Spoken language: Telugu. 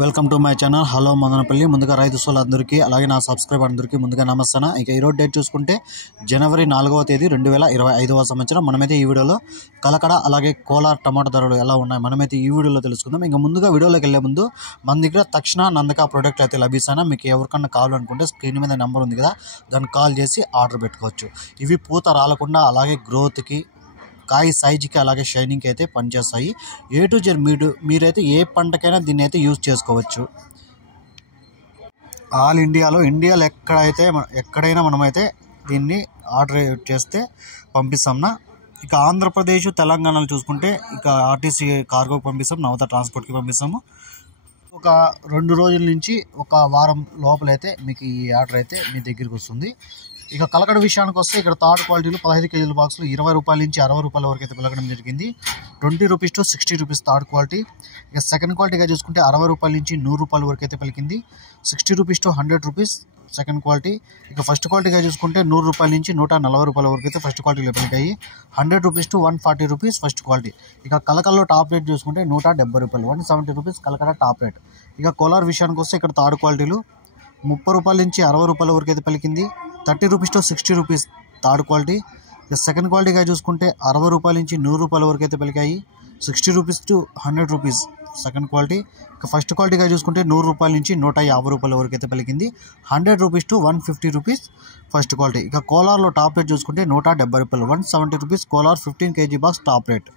Welcome to my channel. Hello Madanapalle. ముందుగా రైతు సోదరులందరికీ అలాగే నా సబ్స్క్రైబర్ అందరికీ ముందుగా నమస్తే. ఇక ఈరోజు డేట్ చూసుకుంటే జనవరి 4వ తేదీ 2025వ సంవత్సరం. మనమైతే ఈ వీడియోలో కలకడ అలాగే కోలార్ టమాటా ధరలు ఎలా ఉన్నాయి మనమైతే ఈ వీడియోలో తెలుసుకుందాం. ఇంకా ముందుగా వీడియోలోకి వెళ్ళే ముందు మన దగ్గర తక్షణ నందక ప్రోడక్ట్ అయితే లభిస్తాయి. మీకు ఎవరికన్నా కావాలనుకుంటే స్క్రీన్ మీద నెంబర్ ఉంది కదా, దాన్ని కాల్ చేసి ఆర్డర్ పెట్టుకోవచ్చు. ఇవి పూత రాలకుండా అలాగే గ్రోత్కి, కాయ సైజుకి అలాగే షైనింగ్కి అయితే పనిచేస్తాయి. ఏ టు జెడ్ మీరైతే ఏ పంటకైనా దీన్ని అయితే యూజ్ చేసుకోవచ్చు. ఆల్ ఇండియాలో ఎక్కడైనా మనమైతే దీన్ని ఆర్డర్ చేస్తే పంపిస్తాంనా. ఇక ఆంధ్రప్రదేశ్, తెలంగాణలో చూసుకుంటే ఇక ఆర్టీసీ కార్గోకి పంపిస్తాం, నవత ట్రాన్స్పోర్ట్కి పంపిస్తాము. ఒక 2 రోజుల నుంచి ఒక వారం లోపలైతే మీకు ఈ ఆర్డర్ అయితే మీ దగ్గరికి వస్తుంది. ఇక కలకడ విషయానికి వస్తే ఇక్కడ థర్డ్ క్వాలిటీలో 15 కేజీల బాక్సులు 20 రూపాయల నుంచి 60 రూపాయల వరకు అయితే పలకడం జరిగింది. 20 rupees to 60 rupees third quality. ఇక సెకండ్ క్వాలిటీగా చూసుకుంటే 60 రూపాయల నుంచి 100 రూపాయల వరకు అయితే పలికింది. 60 rupees to 100 rupees second quality. ఇక ఫస్ట్ క్వాలిటీగా చూసుకుంటే 100 రూపాయల నుంచి 140 రూపాయల వరకు అయితే ఫస్ట్ క్వాలిటీలో పలికాయి. 100 rupees to 140 rupees first quality. ఇక కలకల్లో టాప్ రేట్ చూసుకుంటే 170 రూపాయలు, 170 రూపీస్ కలకడ టాప్ రేట్. ఇక కోలార్ విషయానికి వస్తే ఇక్కడ థర్డ్ క్వాలిటీలు 30 రూపాయల నుంచి 60 రూపాయల వరకు అయితే పలికింది. 30 rupees to 60 rupees third quality. ఇక సెకండ్ క్వాలిటీగా చూసుకుంటే 60 రూపాయల నుంచి 100 రూపాయల వరకు అయితే పలికాయి. 60 rupees to 100 rupees second quality. ఇక ఫస్ట్ క్వాలిటీగా చూసుకుంటే 100 రూపాయల నుంచి 150 రూపాయల వరకు అయితే పలికింది. 100 rupees to 150 rupees first quality. ఇక కోలార్లో టాప్ రేట్ చూసుకుంటే 170 రూపాయలు, 170 rupees Kolar 15 kg box top rate.